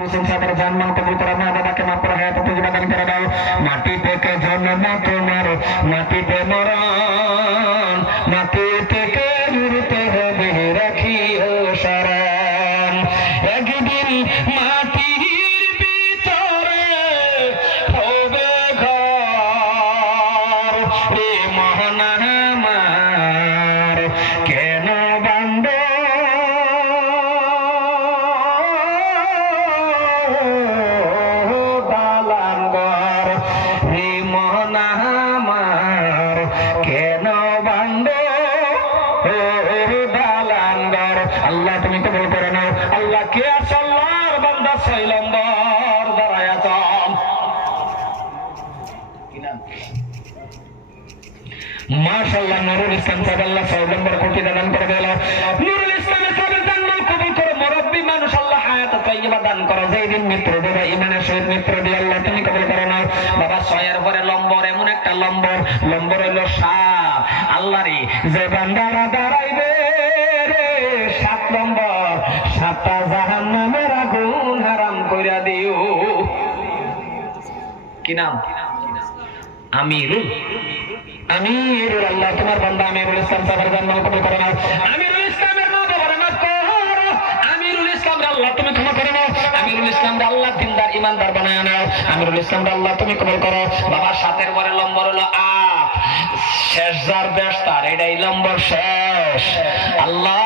মুসলিম সাহেবের জন্ম কবুল করে মা বাবাকে মাফ করে হায়াত প্রতিবাদন করে দাও। মাটি থেকে জন্ম তোমার, মাটিতে মরণ, মাটি থেকে মরতে হবে রাখিও শরণ। একদিন মাটির ভিতরে হবে ঘর, রে মহান আমার কেন বান্দ আল্লাহ তুমি কবুল করে নাও। আল্লাহ কে আছে আল্লাহর বান্দা 6 নম্বর দাঁড়ায় আছেন। মাশাআল্লাহ নুরুল ইসলাম সাহেব আল্লাহ 6 নম্বর কোটি দান করে দিল। নুরুল ইসলাম সাহেবের জন্য কবুল করে মুরব্বি মানুষ আল্লাহ হায়াত তাইয়্যিবা দান করে। যেই দিন মৃত্যু দেবে ঈমানের সহিত মৃত্যু দিয়ে আল্লাহ তুমি কবুল করে নাও। বাবা 6 এর পরে লম্বর, এমন একটা লম্বর হলো 7। আল্লাহ রে যে বান্দারা দাঁড়াইবে রে 7 নম্বর, 7টা জাহান্নামের আগুন হারাম কইরা দিও। কি নাম? আমিরুল আল্লাহ তোমার বান্দা আমিরুল ইসলাম সাহেবের জন্য কবুল করে নাও। আমিরুল ইসলামের মতো বড় না করো। আমিরুল ইসলাম আল্লাহ তুমি ক্ষমা করে নাও। আমিরুল ইসলাম আল্লাহ দিনদার ইমানদার বানায় নাও। আমিরুল ইসলাম আল্লাহ তুমি কবুল করো। বাবা 7 এর পরে নম্বর হলো 8, শেষ যার দেশ তার, এটাই নম্বর শেষ। আল্লাহ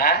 হ্যাঁ